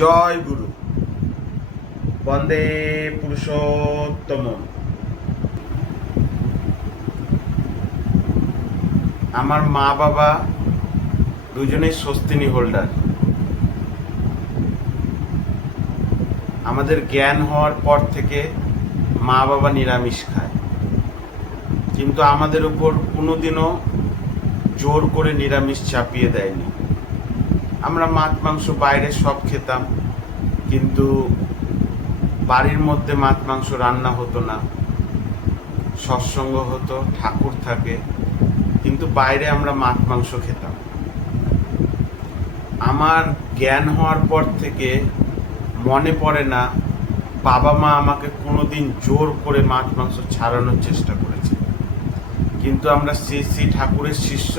জয় গুরু, বন্দে পুরুষোত্তম। আমার মা বাবা দুজনেই স্বস্তিনী হোল্ডার। আমাদের জ্ঞান হওয়ার পর থেকে মা বাবা নিরামিষ খায়, কিন্তু আমাদের উপর কোনোদিনও জোর করে নিরামিষ চাপিয়ে দেয়নি। আমরা মাছ মাংস বাইরে সব খেতাম, কিন্তু বাড়ির মধ্যে মাছ মাংস রান্না হতো না। সৎসঙ্গ হতো, ঠাকুর থাকে, কিন্তু বাইরে আমরা মাছ মাংস খেতাম। আমার জ্ঞান হওয়ার পর থেকে মনে পড়ে না বাবা মা আমাকে কোনোদিন জোর করে মাছ মাংস ছাড়ানোর চেষ্টা করেছে। কিন্তু আমরা শ্রী ঠাকুরের শিষ্য।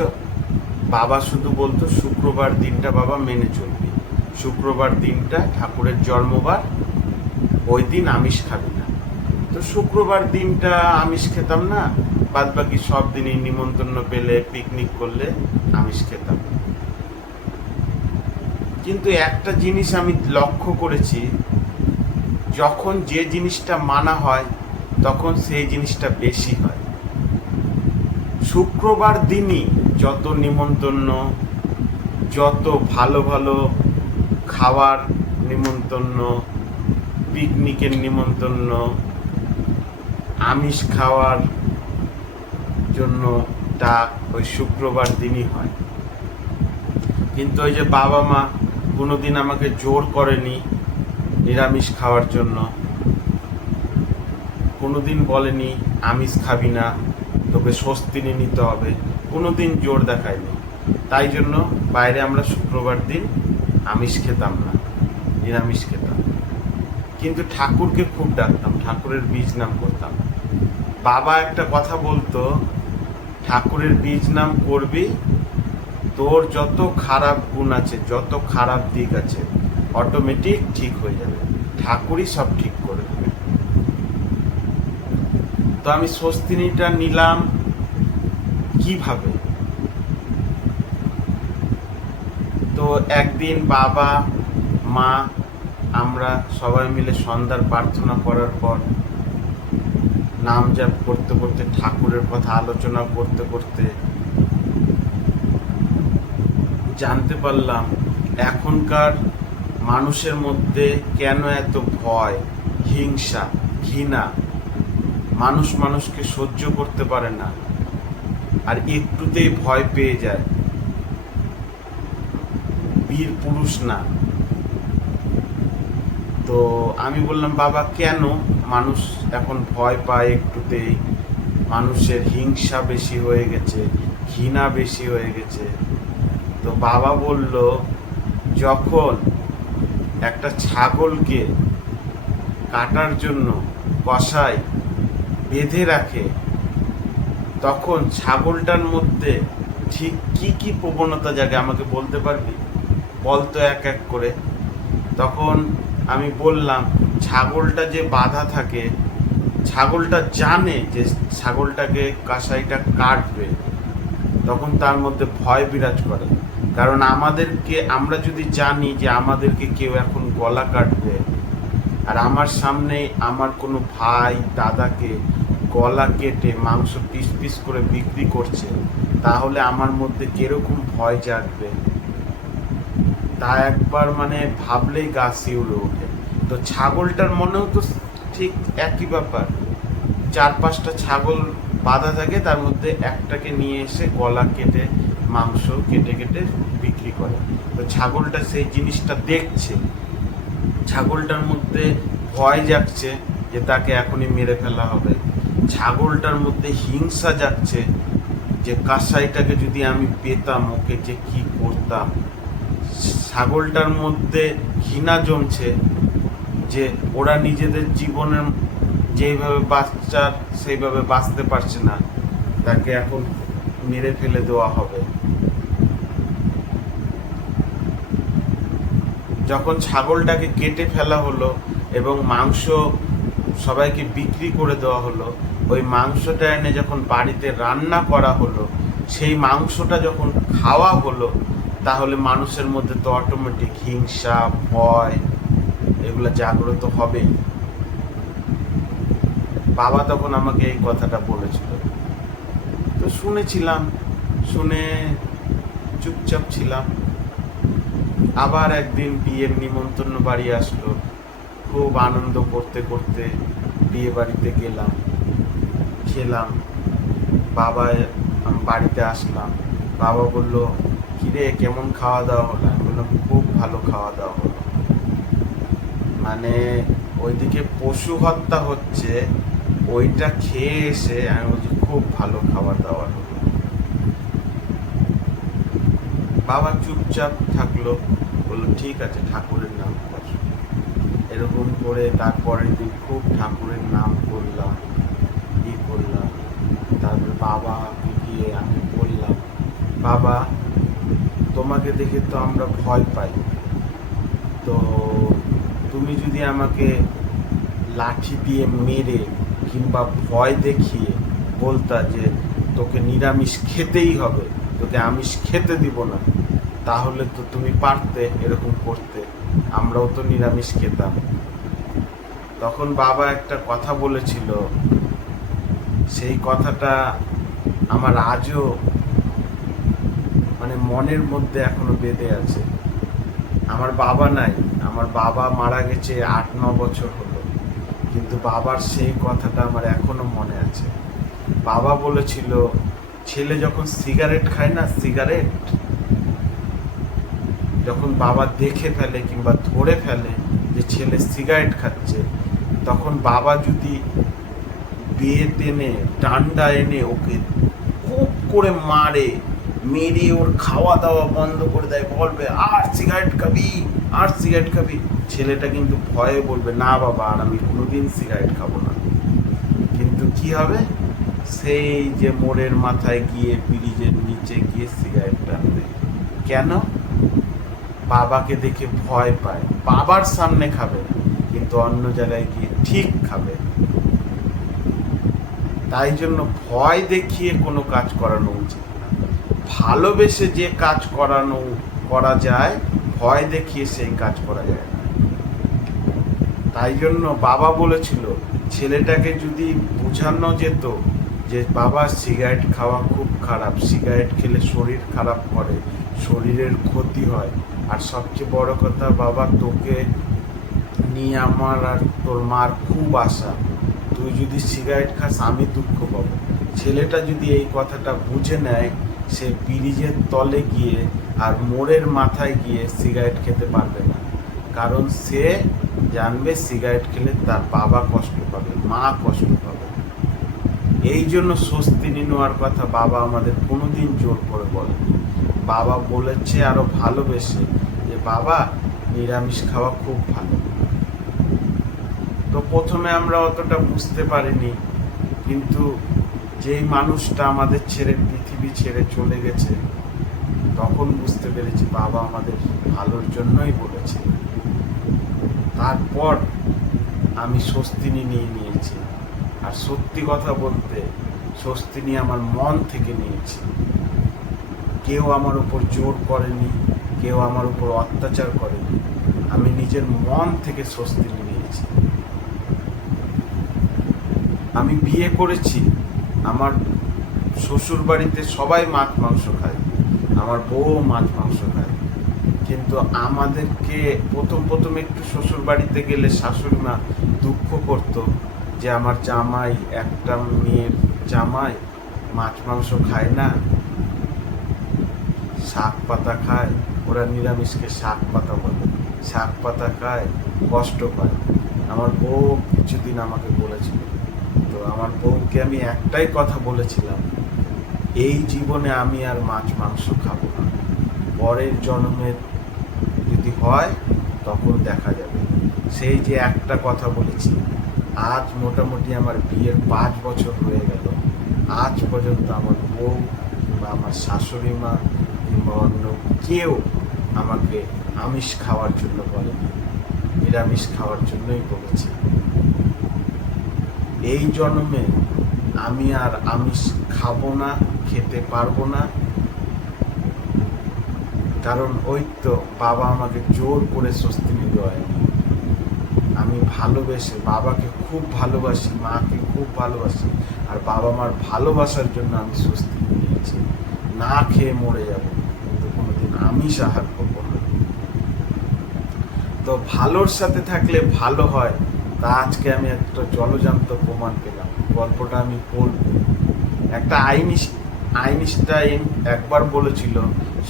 বাবা শুধু বলতো শুক্রবার দিনটা বাবা মেনে চলবি, শুক্রবার দিনটা ঠাকুরের জন্মবার, ওই দিন আমিষ খাবি না। তো শুক্রবার দিনটা আমিষ খেতাম না, বাদ বাকি সব দিনই নিমন্ত্রণ পেলে, পিকনিক করলে আমিষ খেতাম। কিন্তু একটা জিনিস আমি লক্ষ্য করেছি, যখন যে জিনিসটা মানা হয় তখন সেই জিনিসটা বেশি হয়। শুক্রবার দিনই যত নিমন্ত্রণ, যত ভালো ভালো খাওয়ার নিমন্ত্রণ, পিকনিকের নিমন্ত্রণ, আমিষ খাওয়ার জন্য ডাক ওই শুক্রবার দিনই হয়। কিন্তু ওই যে বাবা মা কোনোদিন আমাকে জোর করেনি নিরামিষ খাওয়ার জন্য, কোনোদিন বলেনি আমিষ খাবি না, তোকে স্বস্তিনি নিতে হবে, কোনোদিন জোর দেখায়নি। তাই জন্য বাইরে আমরা শুক্রবার দিন আমিষ খেতাম না, নিরামিষ খেতাম। কিন্তু ঠাকুরকে খুব ডাকতাম, ঠাকুরের বীজ নাম করতাম। বাবা একটা কথা বলতো, ঠাকুরের বীজ নাম করবি, তোর যত খারাপ গুণ আছে, যত খারাপ দিক আছে, অটোমেটিক ঠিক হয়ে যাবে, ঠাকুরই সব ঠিক করে দেবে। তো আমি স্বস্তিনীটা নিলাম কিভাবে? তো একদিন বাবা মা আমরা সবাই মিলে সন্ধ্যার প্রার্থনা করার পর নাম জাপ করতে করতে, ঠাকুরের কথা আলোচনা করতে করতে জানতে পারলাম এখনকার মানুষের মধ্যে কেন এত ভয়, হিংসা, ঘৃণা। মানুষ মানুষকে সহ্য করতে পারে না, আর একটুতেই ভয় পেয়ে যায়, বীর পুরুষ না। তো আমি বললাম, বাবা কেন মানুষ এখন ভয় পায় একটুতেই? মানুষের হিংসা বেশি হয়ে গেছে, ঘৃণা বেশি হয়ে গেছে। তো বাবা বলল, যখন একটা ছাগলকে কাটার জন্য কসাই বেঁধে রাখে, তখন ছাগলটার মধ্যে ঠিক কি কি প্রবণতা জাগে আমাকে বলতে পারবি? বলতো এক এক করে। তখন আমি বললাম, ছাগলটা যে বাঁধা থাকে, ছাগলটা জানে যে ছাগলটাকে কসাইটা কাটবে, তখন তার মধ্যে ভয় বিরাজ করে। কারণ আমরা যদি জানি যে আমাদেরকে কেউ এখন গলা কাটবে, আর আমার সামনে আমার কোনো ভাই দাদাকে গলা কেটে মাংস পিস পিস করে বিক্রি করছে, তাহলে আমার মধ্যে কিরকম ভয় জাগবে, তা একবার ভাবলেই গা শিউরে ওঠে। তো ছাগলটার মনেও তো ঠিক একই ব্যাপার। 4-5টা ছাগল বাঁধা থাকে, তার মধ্যে একটাকে নিয়ে এসে গলা কেটে মাংস কেটে কেটে বিক্রি করে। তো ছাগলটা সেই জিনিসটা দেখছে, ছাগলটার মধ্যে ভয় জাগছে যে তাকে এখনই মেরে ফেলা হবে। ছাগলটার মধ্যে হিংসা জাগছে যে কসাইটাকে যদি আমি পেতাম, ওকে যে কি করতাম। ছাগলটার মধ্যে ঘৃণা জমছে যে ওরা নিজেদের জীবনের যেইভাবে বাঁচার সেইভাবে বাঁচতে পারছে না, তাকে এখন মেরে ফেলে দেওয়া হবে। যখন ছাগলটাকে কেটে ফেলা হলো এবং মাংস সবাইকে বিক্রি করে দেওয়া হলো, ওই মাংসটা এনে যখন বাড়িতে রান্না করা হলো, সেই মাংসটা যখন খাওয়া হলো, তাহলে মানুষের মধ্যে তো অটোমেটিক হিংসা, ভয় এগুলো জাগ্রত হবেই। বাবা তখন আমাকে এই কথাটা বলেছিল, তো শুনেছিলাম, শুনে চুপচাপ ছিলাম। আবার একদিন বিয়ের নিমন্ত্রণ বাড়ি আসলো, খুব আনন্দ করতে করতে বিয়ে বাড়িতে গেলাম, খেলাম। বাবা, আমি বাড়িতে আসলাম, বাবা বলল, কিরে কেমন খাওয়া দাওয়া হলো? আমি বললাম, খুব ভালো খাওয়া দাওয়া হলো। মানে ওইদিকে পশু হত্যা হচ্ছে, ওইটা খেয়ে এসে আমি বলছি খুব ভালো খাওয়া দাওয়া হলো। বাবা চুপচাপ থাকলো, বললো ঠিক আছে, ঠাকুরের নাম কর। এরকম করে তারপরের দিন খুব ঠাকুরের নাম করলাম, ই করলাম। তারপরে বাবাকে গিয়ে আমি বললাম, বাবা তোমাকে দেখে তো আমরা ভয় পাই, তো তুমি যদি আমাকে লাঠি দিয়ে মেরে কিংবা ভয় দেখিয়ে বলতা যে তোকে নিরামিষ খেতেই হবে, তোকে আমিষ খেতে দিব না, তাহলে তো তুমি পারতে এরকম করতে, আমরাও তো নিরামিষ খেতাম। তখন বাবা একটা কথা বলেছিল, সেই কথাটা আমার আজও মানে মনের মধ্যে এখনো বেঁধে আছে। আমার বাবা নাই, আমার বাবা মারা গেছে 8-9 বছর হলো, কিন্তু বাবার সেই কথাটা আমার এখনো মনে আছে। বাবা বলেছিল, ছেলে যখন সিগারেট খায় না, সিগারেট যখন বাবা দেখে ফেলে কিংবা ধরে ফেলে যে ছেলে সিগারেট খাচ্ছে, তখন বাবা যদি বেত এনে ডান্ডা এনে ওকে খুব করে মারে, মেরে ওর খাওয়া দাওয়া বন্ধ করে দেয়, বলবে আর সিগারেট খাবি, আর সিগারেট খাবি, ছেলেটা কিন্তু ভয়ে বলবে না বাবা আর আমি কোনোদিন সিগারেট খাবো না। কিন্তু কি হবে, সেই যে মোড়ের মাথায় গিয়ে ব্রিজের নিচে গিয়ে সিগারেট টানবে। কেন? বাবাকে দেখে ভয় পায়, বাবার সামনে খাবে না, কিন্তু অন্য জায়গায় গিয়ে ঠিক খাবে। তাই জন্য ভয় দেখিয়ে কোনো কাজ করানো উচিত না। ভালোবেসে যে কাজ করা যায়, ভয় দেখিয়ে সেই কাজ করা যায় না। তাই জন্য বাবা বলেছিল, ছেলেটাকে যদি বোঝানো যেত যে বাবা সিগারেট খাওয়া খুব খারাপ, সিগারেট খেলে শরীর খারাপ করে, শরীরের ক্ষতি হয়, আর সবচেয়ে বড় কথা বাবা তোকে নিয়ে আমার আর তোর মার খুব আশা, তুই যদি সিগারেট খাস আমি দুঃখ পাবো। ছেলেটা যদি এই কথাটা বুঝে নেয়, সে ব্রিজের তলে গিয়ে আর মোড়ের মাথায় গিয়ে সিগারেট খেতে পারবে না, কারণ সে জানবে সিগারেট খেলে তার বাবা কষ্ট পাবে, মা কষ্ট পাবে। এই জন্য স্বস্তি নেওয়ার কথা বাবা আমাদের কোনোদিন জোর করে বলেনি। বাবা বলেছে আরো ভালোবেসে যে বাবা নিরামিষ খাওয়া খুব ভালো। তো প্রথমে আমরা অতটা বুঝতে পারিনি, কিন্তু যেই মানুষটা আমাদের ছেড়ে পৃথিবী ছেড়ে চলে গেছে, তখন বুঝতে পেরেছি বাবা আমাদের ভালোর জন্যই বলেছে। তারপর আমি স্বস্তিনি নিয়ে নিয়েছি, আর সত্যি কথা বলতে স্বস্তিনি আমার মন থেকে নিয়েছি। কেউ আমার উপর জোর করেনি, কেউ আমার উপর অত্যাচার করেনি, আমি নিজের মন থেকে স্বস্তিনি নিয়েছি। আমি বিয়ে করেছি, আমার শ্বশুর বাড়িতে সবাই মাছ মাংস খায়, আমার বউ মাছ মাংস খায়, কিন্তু আমাদেরকে প্রথম একটু শ্বশুর বাড়িতে গেলে শাশুড়ি মা দুঃখ করতো যে আমার জামাই, একটা মেয়ের জামাই মাছ মাংস খায় না, শাক পাতা খায়, ওরা নিরামিষকে শাক পাতা বলে, শাক পাতা খায়, কষ্ট পায়। আমার বউ কিছুদিন আমাকে বলেছিল, তো আমার বউকে আমি একটাই কথা বলেছিলাম, এই জীবনে আমি আর মাছ মাংস খাবো না, পরের জন্মে যদি হয় তখন দেখা যাবে। সেই যে একটা কথা বলেছি, আজ মোটামুটি আমার বিয়ের 5 বছর হয়ে গেল, আজ পর্যন্ত আমার বউ কিংবা আমার শাশুড়ি মা কিংবা অন্য কেউ আমাকে আমিষ খাওয়ার জন্য বলেনি, নিরামিষ খাওয়ার জন্যই বলেছে। এই জন্মে আমি আর আমিষ খাবো না, খেতে পারবো না। কারণ ওই তো বাবা আমাকে জোর করে স্বস্তিনি দেওয়ায়নি। আমি ভালোবেসে বাবাকে খুব ভালোবাসি, মাকে খুব ভালোবাসি, আর বাবা মার ভালোবাসার জন্য আমি স্বস্তি নিয়েছি। না খেয়ে মরে যাব, কিন্তু কোনোদিন আমিষ আহার করবো না। তো ভালোর সাথে থাকলে ভালো হয়, তা আজকে আমি একটা জলজান্ত প্রমাণ পেলাম। গল্পটা আমি বলব। একটা আইনস্টাইন একবার বলেছিল,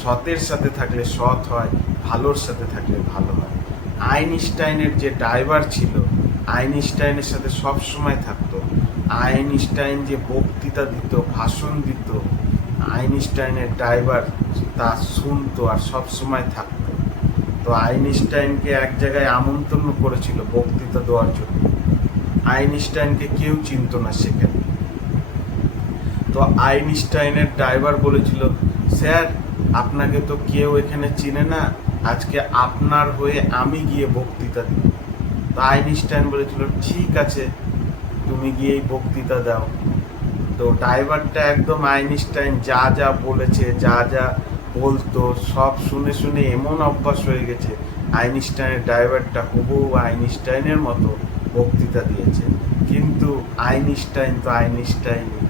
সতের সাথে থাকলে সৎ হয়, ভালোর সাথে থাকলে ভালো হয়। আইনস্টাইনের যে ড্রাইভার ছিল, আইনস্টাইনের সাথে সব সময় থাকতো। আইনস্টাইন যে বক্তৃতা দিত, ভাষণ দিত, আইনস্টাইনের ড্রাইভার তা শুনতো আর সব সময় থাকতো। তো আইনস্টাইনকে এক জায়গায় আমন্ত্রণ করেছিল বক্তৃতা দেওয়ার জন্য। আইনস্টাইনকে কেউ চিনত না সেখানে। তো আইনস্টাইনের ড্রাইভার বলেছিল, স্যার আপনাকে তো কেউ এখানে চিনে না, আজকে আপনার হয়ে আমি গিয়ে বক্তৃতা দিই। তো আইনস্টাইন বলেছিল, ঠিক আছে তুমি গিয়েই বক্তৃতা দাও। তো ড্রাইভারটা একদম আইনস্টাইন যা যা বলেছে, যা যা বলতো সব শুনে শুনে এমন অভ্যাস হয়ে গেছে, আইনস্টাইনের ড্রাইভারটা হুবহু আইনস্টাইনের মতো বক্তৃতা দিয়েছে। কিন্তু আইনস্টাইন তো আইনস্টাইনই,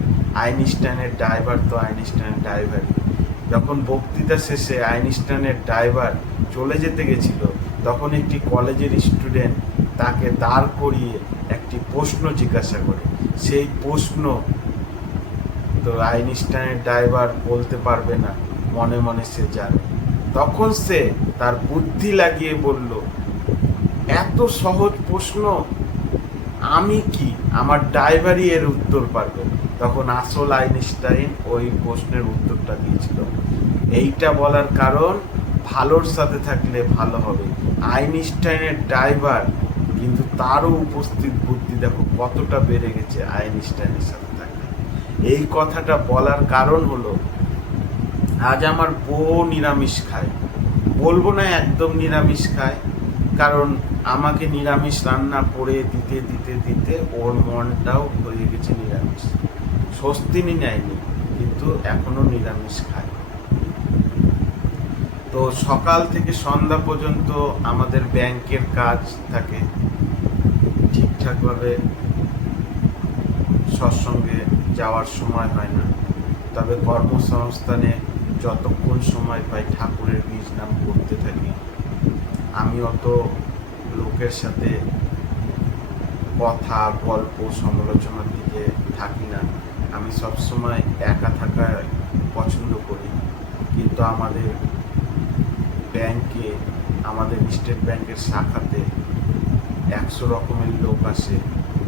আইনস্টাইনের ড্রাইভার তো আইনস্টাইনের ড্রাইভারই। যখন বক্তৃতা শেষে আইনস্টাইনের ড্রাইভার চলে যেতে গেছিল, তখন একটি কলেজের স্টুডেন্ট তাকে দাঁড় করিয়ে একটি প্রশ্ন জিজ্ঞাসা করে। সেই প্রশ্ন তো আইনস্টাইনের ড্রাইভার বলতে পারবে না, মনে মনে সে জানে। তখন সে তার বুদ্ধি লাগিয়ে বলল, এত সহজ প্রশ্ন, আমি কি, আমার ড্রাইভারই এর উত্তর পারবে। তখন আসল আইনস্টাইন ওই প্রশ্নের উত্তরটা দিয়েছিল। এইটা বলার কারণ, ভালোর সাথে থাকলে ভালো হবে। আইনস্টাইনের ড্রাইভার, কিন্তু তারও উপস্থিত বুদ্ধি দেখো কতটা বেড়ে গেছে আইনস্টাইনের সাথে থাকলে। এই কথাটা বলার কারণ হলো, আজ আমার বউ নিরামিষ খায়, বলবো না একদম নিরামিষ খায়, কারণ আমাকে নিরামিষ রান্না করে দিতে দিতে দিতে ওর মনটাও হয়ে গেছে নিরামিষ। স্বস্তিনি নেয়নি, কিন্তু এখনো নিরামিষ খায়। তো সকাল থেকে সন্ধ্যা পর্যন্ত আমাদের ব্যাংকের কাজ থাকে, ঠিকঠাকভাবে সৎসঙ্গে যাওয়ার সময় হয় না। তবে কর্মসংস্থানে যতক্ষণ সময় পাই ঠাকুরের বীজ নাম করতে থাকি। আমি অত লোকের সাথে কথা, গল্প, সমালোচনার দিকে থাকি না। আমি সবসময় একা থাকা পছন্দ করি। কিন্তু আমাদের ব্যাংকে, আমাদের স্টেট ব্যাংকের শাখাতে 100 রকমের লোক আসে।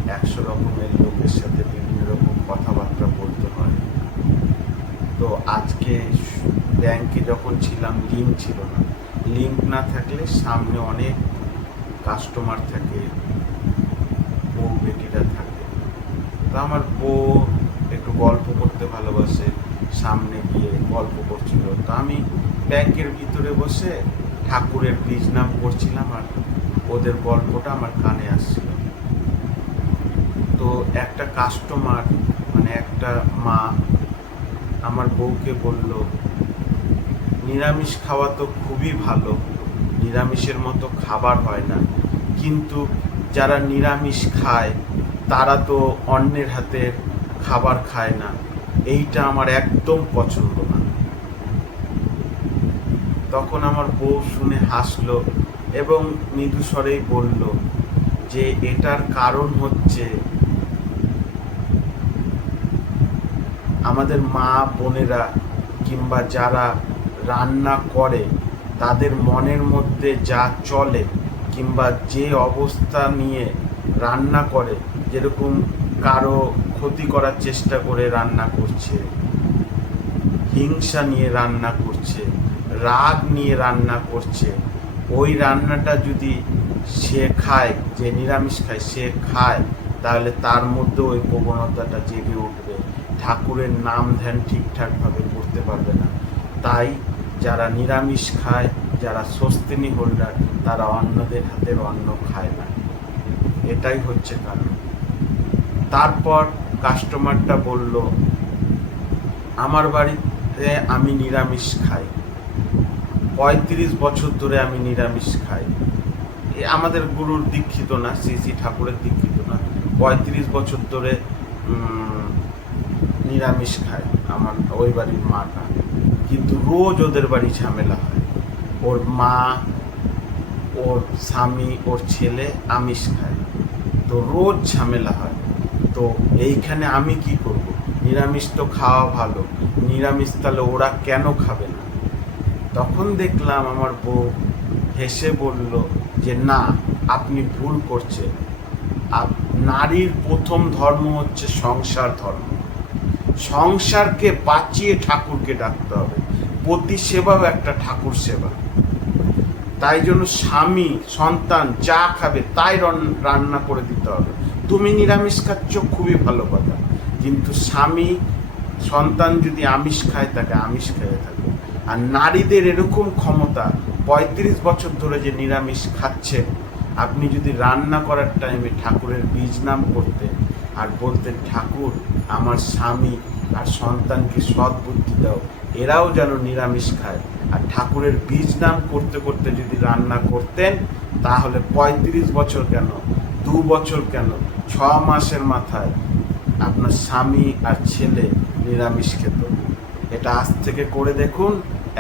100 রকমের লোকের সাথে বিভিন্ন রকম কথাবার্তা বলতে হয়। তো আজকে ব্যাংকে যখন ছিলাম, লিঙ্ক ছিল না। লিঙ্ক না থাকলে সামনে অনেক কাস্টমার থাকে, বউ বেটিরা থাকে। তো আমার বউ একটু গল্প করতে ভালোবাসে, সামনে গিয়ে গল্প করছিল। তো আমি ব্যাংকের ভিতরে বসে ঠাকুরের বীজ নাম করছিলাম, আর ওদের গল্পটা আমার কানে আসছিল। তো একটা কাস্টমার, মানে একটা মা আমার বউকে বলল, নিরামিষ খাওয়া তো খুবই ভালো, নিরামিষের মতো খাবার হয় না, কিন্তু যারা নিরামিষ খায় তারা তো অন্যের হাতের খাবার খায় না, এইটা আমার একদম পছন্দ না। তখন আমার বউ শুনে হাসলো এবং মৃদু স্বরেই বলল যে এটার কারণ হচ্ছে আমাদের মা বোনেরা কিংবা যারা রান্না করে তাদের মনের মধ্যে যা চলে কিংবা যে অবস্থা নিয়ে রান্না করে, যেরকম কারো ক্ষতি করার চেষ্টা করে রান্না করছে, হিংসা নিয়ে রান্না করছে, রাগ নিয়ে রান্না করছে, ওই রান্নাটা যদি সে খায়, যে নিরামিষ খায় সে খায়, তাহলে তার মধ্যে ওই প্রবণতাটা জেগে উঠবে, ঠাকুরের নাম ধ্যান ঠিকঠাকভাবে করতে পারবে না। তাই যারা নিরামিষ খায়, যারা স্বস্তিনি হোল্ডার, তারা অন্যদের হাতের অন্ন খায় না। এটাই হচ্ছে কারণ। তারপর কাস্টমারটা বলল, আমার বাড়িতে আমি নিরামিষ খাই, 35 বছর ধরে আমি নিরামিষ খাই। আমাদের গুরুর দীক্ষিত না, শ্রী শ্রী ঠাকুরের দীক্ষিত না, 35 বছর ধরে নিরামিষ খায় আমার ওই বাড়ির মাটা। কিন্তু রোজ ওদের বাড়ি ঝামেলা হয়। ওর মা, ওর স্বামী, ওর ছেলে আমিষ খায়, তো রোজ ঝামেলা হয়। তো এইখানে আমি কি করব? নিরামিষ তো খাওয়া ভালো, নিরামিষ তাহলে ওরা কেন খাবে না? তখন দেখলাম আমার বউ হেসে বলল যে না, আপনি ভুল করছেন। নারীর প্রথম ধর্ম হচ্ছে সংসার ধর্ম। সংসারকে বাঁচিয়ে ঠাকুরকে ডাকতে হবে। পতি সেবাও একটা ঠাকুর সেবা। তাই জন্য স্বামী সন্তান যা খাবে তাই রান্না করে দিতে হবে। তুমি নিরামিষ খাচ্ছ, খুবই ভালো কথা, কিন্তু স্বামী সন্তান যদি আমিষ খায় তাকে আমিষ খেয়ে থাকবে। আর নারীদের এরকম ক্ষমতা, 35 বছর ধরে যে নিরামিষ খাচ্ছেন, আপনি যদি রান্না করার টাইমে ঠাকুরের বীজ নাম করতেন আর বলতেন ঠাকুর আমার স্বামী আর সন্তানকে সৎ বুদ্ধি দাও, এরাও যেন নিরামিষ খায়, আর ঠাকুরের বীজ নাম করতে করতে যদি রান্না করতেন, তাহলে 35 বছর কেন, 2 বছর কেন, 6 মাসের মাথায় আপনার স্বামী আর ছেলে নিরামিষ খেত। এটা আজ থেকে করে দেখুন,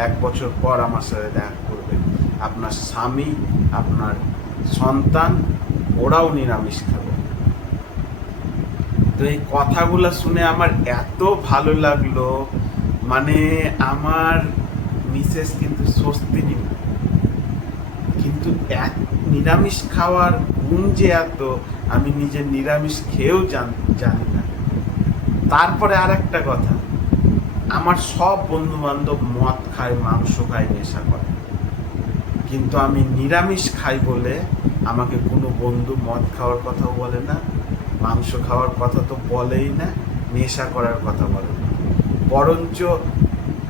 1 বছর পর আমার সাথে দেখা করবেন, আপনার স্বামী আপনার সন্তান ওরাও নিরামিষ খাবে। তো এই কথাগুলো শুনে আমার এত ভালো লাগলো, মানে আমার মিসেস কিন্তু স্বস্তিনি না, কিন্তু নিরামিষ খাওয়ার গুণ যে এত, আমি নিজে নিরামিষ খেয়েও জানি না। তারপরে আর একটা কথা, আমার সব বন্ধু বান্ধব মদ খায়, মাংস খায়, নেশা করে, কিন্তু আমি নিরামিষ খাই বলে আমাকে কোনো বন্ধু মদ খাওয়ার কথাও বলে না, মাংস খাওয়ার কথা তো বলেই না, নেশা করার কথা বলে না। বরঞ্চ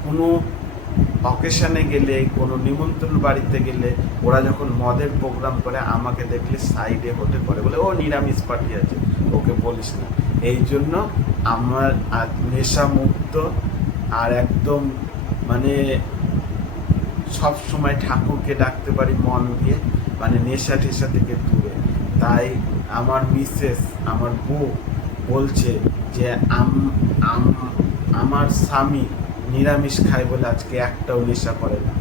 কোনো অকেশনে গেলে, কোনো নিমন্ত্রণ বাড়িতে গেলে, ওরা যখন মদের প্রোগ্রাম করে আমাকে দেখলে সাইডে হতে করে, বলে ও নিরামিষ পার্টি আছে, ওকে বলিস না। এই জন্য আমার নেশা মুক্ত আর একদম মানে সব সময় ঠাকুরকে ডাকতে পারি মন দিয়ে, মানে নেশা টেশা থেকে দূরে। তাই আমার মিসেস, আমার বউ বলছে যে আমার স্বামী নিরামিষ খায় বলে আজকে একটাও নেশা করে না।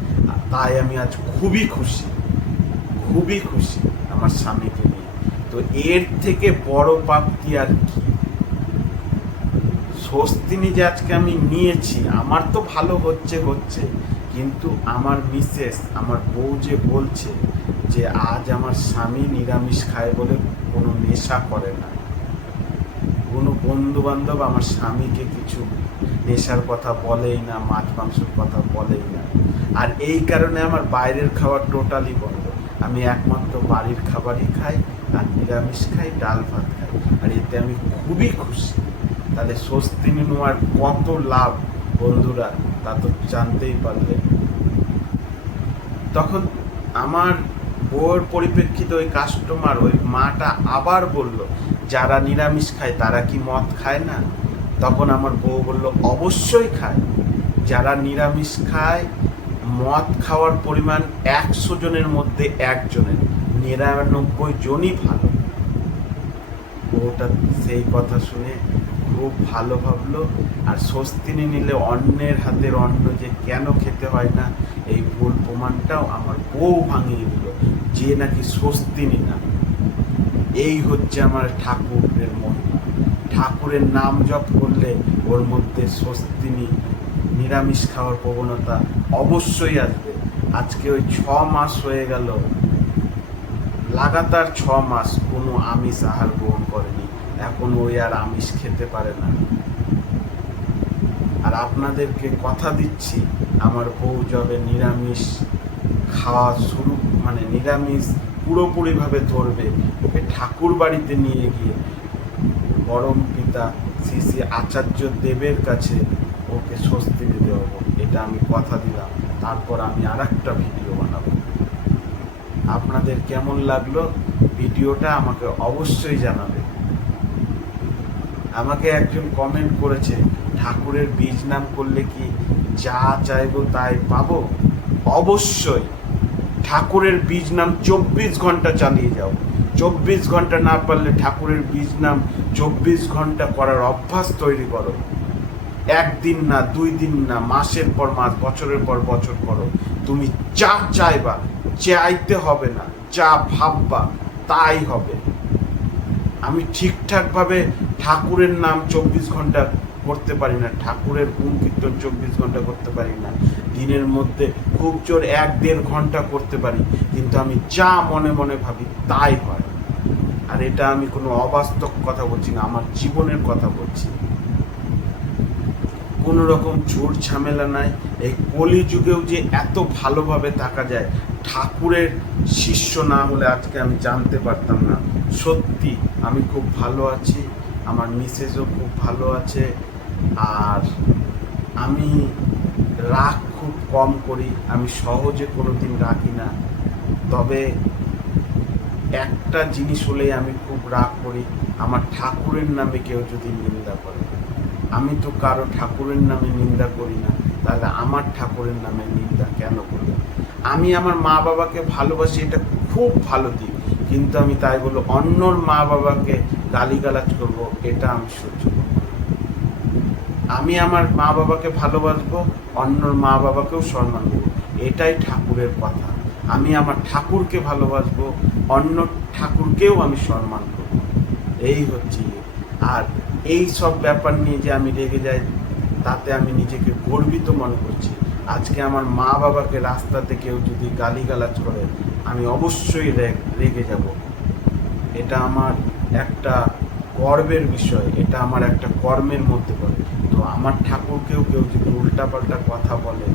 তাই আমি আজ খুবই খুশি, খুবই খুশি আমার স্বামীকে নিয়ে। তো এর থেকে বড় প্রাপ্তি আর কি? স্বস্তিনি যে আজকে আমি নিয়েছি, আমার তো ভালো হচ্ছে, কিন্তু আমার মিসেস, আমার বউ যে বলছে যে আজ আমার স্বামী নিরামিষ খায় বলে কোনো নেশা করে না, কোনো বন্ধু বান্ধব আমার স্বামীকে কিছু নেশার কথা বলেই না, মাছ মাংসের কথা বলেই না। আর এই কারণে আমার বাইরের খাবার টোটালি বন্ধ, আমি একমাত্র বাড়ির খাবারই খাই, আর নিরামিষ খাই, ডাল ভাত খাই, আর এতে আমি খুবই খুশি। তাহলে স্বস্তিনি নেওয়ার কত লাভ বন্ধুরা, তা তো জানতেই পারলে। তখন আমার বউয়ের পরিপ্রেক্ষিতে ওই কাস্টমার, ওই মাটা আবার বলল যারা নিরামিষ খায় তারা কি মদ খায় না? তখন আমার বউ বলল অবশ্যই খায়। যারা নিরামিষ খায়, মদ খাওয়ার পরিমাণ 100 জনের মধ্যে 1 জনের, 99 জনই ভালো। বউটা সেই কথা শুনে খুব ভালো ভাবলো, আর স্বস্তিনি নিলে অন্যের হাতের অন্ন যে কেন খেতে হয় না, এই ভুল প্রমাণটাও আমার বউ ভাঙিয়ে দিল, যে নাকি স্বস্তিনি না। এই হচ্ছে আমার ঠাকুরের মহিমা। ঠাকুরের নাম জপ করলে ওর মধ্যে স্বস্তিনি, নিরামিষ খাওয়ার প্রবণতা অবশ্যই আসবে। আজকে ওই 6 মাস হয়ে গেল, লাগাতার 6 মাস কোনো আমিষ আহার গ্রহণ করেনি, এখন ওই আর আমিষ খেতে পারে না। আর আপনাদেরকে কথা দিচ্ছি, আমার বউ যবে নিরামিষ খাওয়া শুরু, মানে নিরামিষ পুরোপুরিভাবে ধরবে, ওকে ঠাকুর বাড়িতে নিয়ে গিয়ে পরম পিতা শ্রী শ্রী আচার্য দেবের কাছে ওকে স্বস্তিনি দেব, এটা আমি কথা দিলাম। তারপর আমি আর একটা ভিডিও বানাবো। আপনাদের কেমন লাগলো ভিডিওটা আমাকে অবশ্যই জানাবে। আমাকে একজন কমেন্ট করেছে ঠাকুরের বীজ নাম করলে কি যা চাইবো তাই পাবো? অবশ্যই ঠাকুরের বীজ নাম 24 ঘন্টা চালিয়ে যাও। 24 ঘন্টা না পারলে ঠাকুরের বীজ নাম 24 ঘন্টা করার অভ্যাস তৈরি করো। একদিন না, 2 দিন না, মাসের পর মাস, বছরের পর বছর করো। তুমি যা চাইবা, চাইতে হবে না, যা ভাববা তাই হবে। আমি ঠিকঠাকভাবে ঠাকুরের নাম 24 ঘন্টা করতে পারি না, ঠাকুরের গুণ কীর্তন 24 ঘন্টা করতে পারি না, দিনের মধ্যে খুব জোর 1-1.5 ঘন্টা করতে পারি, কিন্তু আমি যা মনে মনে ভাবি তাই হয়। আর এটা আমি কোনো অবাস্তব কথা বলছি না, আমার জীবনের কথা বলছি। কোনো রকম ঝুট ঝামেলা নাই। এই কলিযুগেও যে এত ভালোভাবে থাকা যায়, ঠাকুরের শিষ্য না হলে আজকে আমি জানতে পারতাম না। সত্যি আমি খুব ভালো আছি, আমার মিসেসও খুব ভালো আছে। আর আমি রাগ খুব কম করি, আমি সহজে কোনো দিন রাখি না। তবে একটা জিনিস হলেই আমি খুব রাগ করি, আমার ঠাকুরের নামে কেউ যদি নিন্দা করে। আমি তো কারো ঠাকুরের নামে নিন্দা করি না, তাহলে আমার ঠাকুরের নামে নিন্দা কেন করি? আমি আমার মা বাবাকে ভালোবাসি, এটা খুব ভালো দিক, কিন্তু আমি তাই বলবো অন্যর মা বাবাকে গালিগালাজ করব, এটা আমি সহ্য করব না। আমি আমার মা বাবাকে ভালোবাসবো, অন্যর মা বাবাকেও সম্মান দেবো, এটাই ঠাকুরের কথা। আমি আমার ঠাকুরকে ভালোবাসবো, অন্য ঠাকুরকেও আমি সম্মান করব, এই হচ্ছে। আর এই সব ব্যাপার নিয়ে যে আমি রেগে যাই, তাতে আমি নিজেকে গর্বিত মনে করছি। আজকে আমার মা বাবাকে রাস্তাতে কেউ যদি গালিগালাজ করে, আমি অবশ্যই রেগে যাব। এটা আমার একটা গর্বের বিষয়, এটা আমার একটা কর্মের মধ্যে পড়ে। তো আমার ঠাকুরকেও কেউ যদি উল্টাপাল্টা কথা বলে,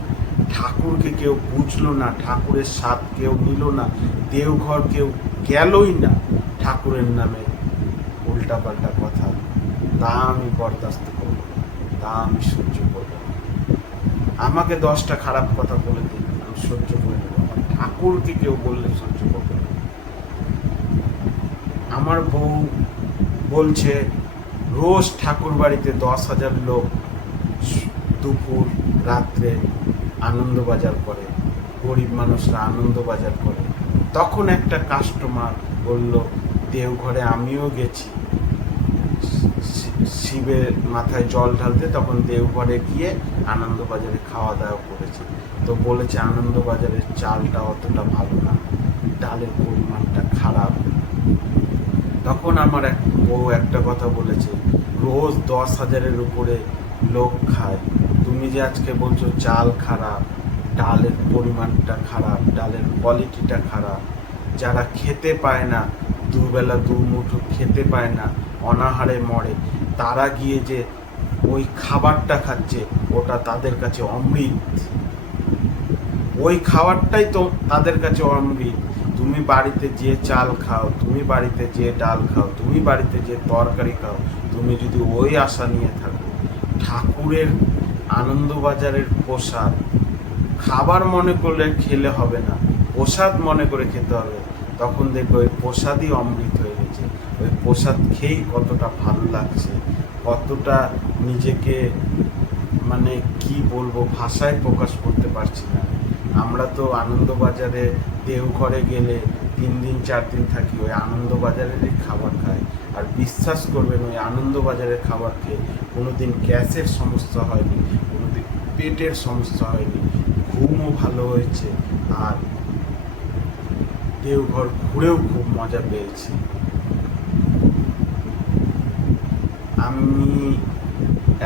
ঠাকুরকে কেউ বুঝলো না, ঠাকুরের স্বাদ কেউ নিল না, দেওঘর কেউ গেলই না, ঠাকুরের নামে উল্টাপাল্টা কথা, তা আমি বরদাস্ত করব না, তা আমি সহ্য করব না। আমাকে 10টা খারাপ কথা বলে দিন, আমি সহ্য করে নেব, আমার ঠাকুরকে কেউ বললে সহ্য করব না। আমার বউ বলছে রোজ ঠাকুর বাড়িতে 10,000 লোক দুপুর রাত্রে আনন্দবাজার করে, গরিব মানুষরা আনন্দবাজার করে। তখন একটা কাস্টমার বলল, দেওঘরে আমিও গেছি শিবের মাথায় জল ঢালতে, তখন দেওঘরে গিয়ে আনন্দবাজারে খাওয়া দাওয়া করেছে। তো বলেছে আনন্দবাজারের চালটা অতটা ভালো না, ডালের পরিমাণটা খারাপ। তখন আমার এক বউ একটা কথা বলেছে, রোজ 10,000-এর উপরে লোক খায়, তুমি যে আজকে বলছো চাল খারাপ, ডালের পরিমাণটা খারাপ, ডালের কোয়ালিটিটা খারাপ, যারা খেতে পায় না, দুবেলা দুমুঠো খেতে পায় না, অনাহারে মরে, তারা গিয়ে যে ওই খাবারটা খাচ্ছে, ওটা তাদের কাছে অমৃত। ওই খাবারটাই তো তাদের কাছে অমৃত। তুমি বাড়িতে যে চাল খাও, তুমি বাড়িতে যে ডাল খাও, তুমি বাড়িতে যে তরকারি খাও, তুমি যদি ওই আশা নিয়ে থাকো, ঠাকুরের আনন্দবাজারের প্রসাদ খাবার মনে করলে খেলে হবে না, প্রসাদ মনে করে খেতে হবে। তখন দেখবে ওই প্রসাদই অমৃত হয়ে গেছে। ওই প্রসাদ খেয়েই কতটা ভালো লাগছে, কতটা নিজেকে মানে কি বলবো, ভাষায় প্রকাশ করতে পারছি না। আমরা তো আনন্দবাজারে দেওঘরে গেলে 3 দিন 4 দিন থাকি, ওই আনন্দবাজারেরই খাবার খাই। আর বিশ্বাস করবেন, ওই আনন্দবাজারের খাবার খেয়ে কোনোদিন গ্যাসের সমস্যা হয়নি, কোনোদিন পেটের সমস্যা হয়নি, ঘুমও ভালো হয়েছে। আর দেওঘর ঘুরেও খুব মজা পেয়েছি। আমি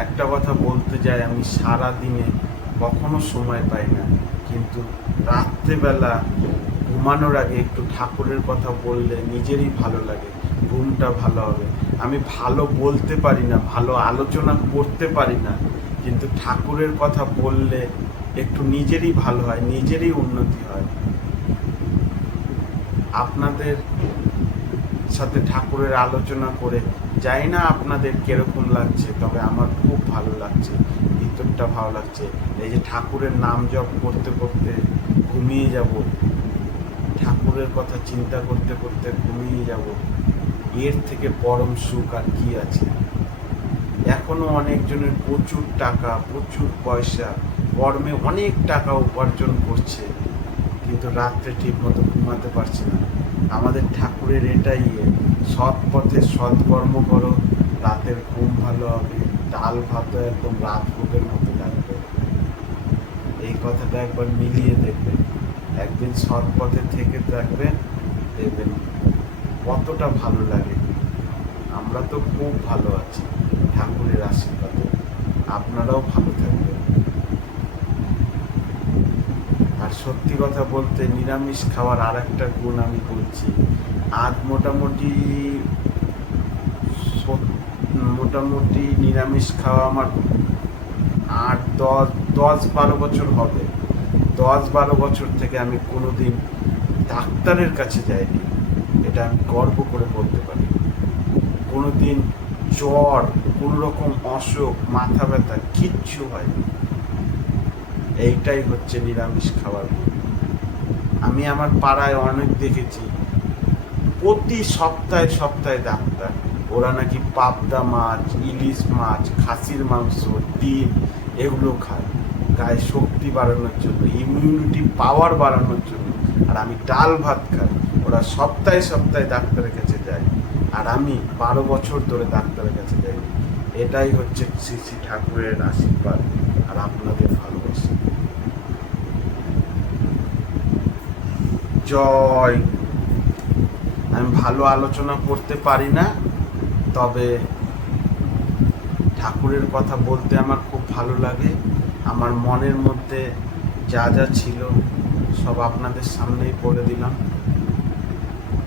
একটা কথা বলতে যাই, আমি সারা দিনে কখনো সময় পাই না, কিন্তু রাত্রেবেলা ঘুমানোর আগে একটু ঠাকুরের কথা বললে নিজেরই ভালো লাগে, ঘুমটা ভালো হবে। আমি ভালো বলতে পারি না, ভালো আলোচনা করতে পারি না, কিন্তু ঠাকুরের কথা বললে একটু নিজেরই ভালো হয়, নিজেরই উন্নতি হয়। আপনাদের সাথে ঠাকুরের আলোচনা করে জানি না আপনাদের কিরকম লাগছে, তবে আমার খুব ভালো লাগছে, ভিতরটা ভালো লাগছে। এই যে ঠাকুরের নাম জপ করতে করতে ঘুমিয়ে যাব, ঠাকুরের কথা চিন্তা করতে করতে ঘুমিয়ে যাব, এর থেকে পরম সুখ আর কি আছে? এখনো অনেকজনের প্রচুর টাকা, প্রচুর পয়সা, কর্মে অনেক টাকা উপার্জন করছে, কিন্তু রাত্রে ঠিক মতো ঘুমাতে পারছে না। আমাদের ঠাকুরের এটাই সৎ পথে সৎকর্ম করো, রাতের ঘুম ভালো হবে, ডাল ভাত একদম রাজভোগের মতো লাগবে। এই কথাটা একবার মিলিয়ে দেখবেন, একদিন সৎ পথে থেকে থাকবেন, দেখবেন কতটা ভালো লাগে। আমরা তো খুব ভালো আছি ঠাকুরের আশীর্বাদে, আপনারাও ভালো থাকবেন। আর সত্যি কথা বলতে, নিরামিষ খাওয়ার আর একটা গুণ আমি বলছি। আজ মোটামুটি নিরামিষ খাওয়া আমার 8-10-12 বছর হবে। 10-12 বছর থেকে আমি কোনোদিন ডাক্তারের কাছে যাইনি, এটা আমি গর্ব করে বলতে পারি। কোনোদিন জ্বর, কোনো রকম অসুখ, মাথা ব্যথা কিচ্ছু হয়নি। এইটাই হচ্ছে নিরামিষ খাবার। আমি আমার পাড়ায় অনেক দেখেছি, প্রতি সপ্তাহে ডাক্তার। ওরা নাকি পাবদা মাছ, ইলিশ মাছ, খাসির মাংস, ডিম এগুলো খায় গায়ে শক্তি বাড়ানোর জন্য, ইমিউনিটি পাওয়ার বাড়ানোর জন্য। আর আমি ডাল ভাত খাই। ওরা সপ্তাহে ডাক্তারের কাছে যায়, আর আমি 12 বছর ধরে ডাক্তারের কাছে যাই। এটাই হচ্ছে শ্রী শ্রী ঠাকুরের আশীর্বাদ আর আপনাদের ভালোবাসা। জয়। আমি ভালো আলোচনা করতে পারি না, তবে ঠাকুরের কথা বলতে আমার খুব ভালো লাগে। আমার মনের মধ্যে যা যা ছিল সব আপনাদের সামনেই বলে দিলাম।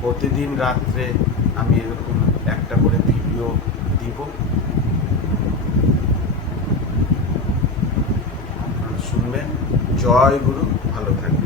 প্রতিদিন রাত্রে আমি এরকম একটা করে ভিডিও দিব, আপনারা শুনবেন। জয় গুরু, ভালো থাকবেন।